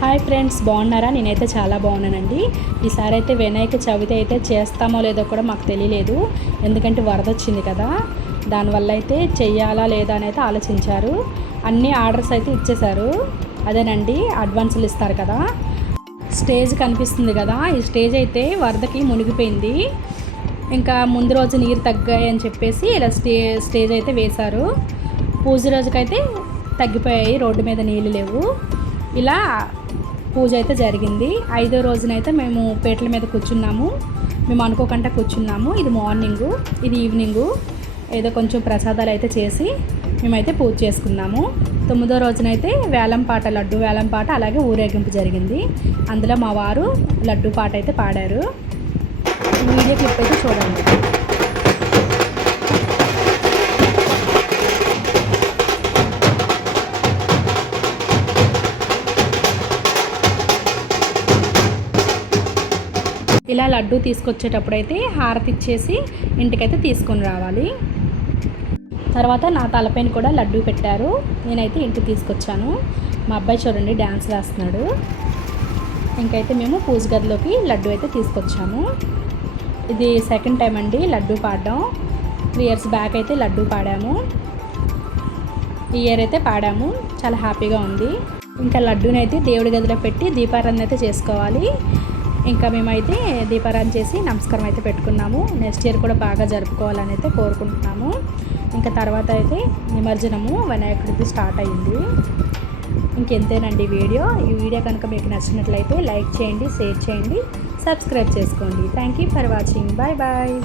Hi friends, బాగున్నారా? నేనైతే చాలా బాగున్నానండి. ఈసారి అయితే వినాయక చవితి అయితే చేస్తామో లేదో కూడా మాకు తెలియలేదు. ఎందుకంటే వరద వచ్చింది కదా, దానివల్ల అయితే చెయ్యాలా లేదా అని అయితే ఆలోచించారు. అన్ని ఆర్డర్స్ అయితే ఇచ్చేశారు. అదేనండి, అడ్వాన్సులు ఇస్తారు కదా. స్టేజ్ కనిపిస్తుంది కదా, ఈ స్టేజ్ అయితే వరదకి మునిగిపోయింది. ఇంకా ముందు రోజు నీరు తగ్గాయి అని చెప్పేసి ఇలా స్టేజ్ అయితే వేశారు. పూజ రోజుకైతే తగ్గిపోయాయి, రోడ్డు మీద నీళ్ళు లేవు. ఇలా పూజ అయితే జరిగింది. 5వ రోజునైతే మేము పీటల మీద కూర్చున్నాము. మేము అనుకోకుండా కూర్చున్నాము. ఇది మార్నింగు, ఇది ఈవినింగు. ఏదో కొంచెం ప్రసాదాలు అయితే చేసి మేమైతే పూజ చేసుకున్నాము. 9వ రోజునైతే వేలం పాట, లడ్డు వేలం పాట, అలాగే ఊరేగింపు జరిగింది. అందులో మా వారు లడ్డు పాట అయితే పాడారు. ఈ వీడియో క్లిప్ అయితే చూడండి. ఇలా లడ్డు తీసుకొచ్చేటప్పుడు అయితే హారతి ఇచ్చేసి ఇంటికైతే తీసుకొని రావాలి. తర్వాత నా తలపైన కూడా లడ్డు పెట్టారు. నేనైతే ఇంటికి తీసుకొచ్చాను. మా అబ్బాయి చూడండి డ్యాన్స్ వేస్తున్నాడు. ఇంకైతే మేము పూజ గదిలోకి లడ్డు అయితే తీసుకొచ్చాము. ఇది సెకండ్ టైం అండి లడ్డు పాడడం. 3 years బ్యాక్ అయితే లడ్డు పాడాము. ఈ ఇయర్ అయితే పాడాము. చాలా హ్యాపీగా ఉంది. ఇంకా లడ్డూని అయితే దేవుడి గదిలో పెట్టి దీపారాధన అయితే చేసుకోవాలి. ఇంకా మేమైతే దీపారాధన చేసి నమస్కారం అయితే పెట్టుకున్నాము. నెక్స్ట్ ఇయర్ కూడా బాగా జరుపుకోవాలని అయితే కోరుకుంటున్నాము. ఇంకా తర్వాత అయితే నిమజ్జనము వినాయకుడికి స్టార్ట్ అయ్యింది. ఇంకెంతేనండి వీడియో. ఈ వీడియో కనుక మీకు నచ్చినట్లయితే లైక్ చేయండి, షేర్ చేయండి, సబ్స్క్రైబ్ చేసుకోండి. Thank you for watching. Bye bye.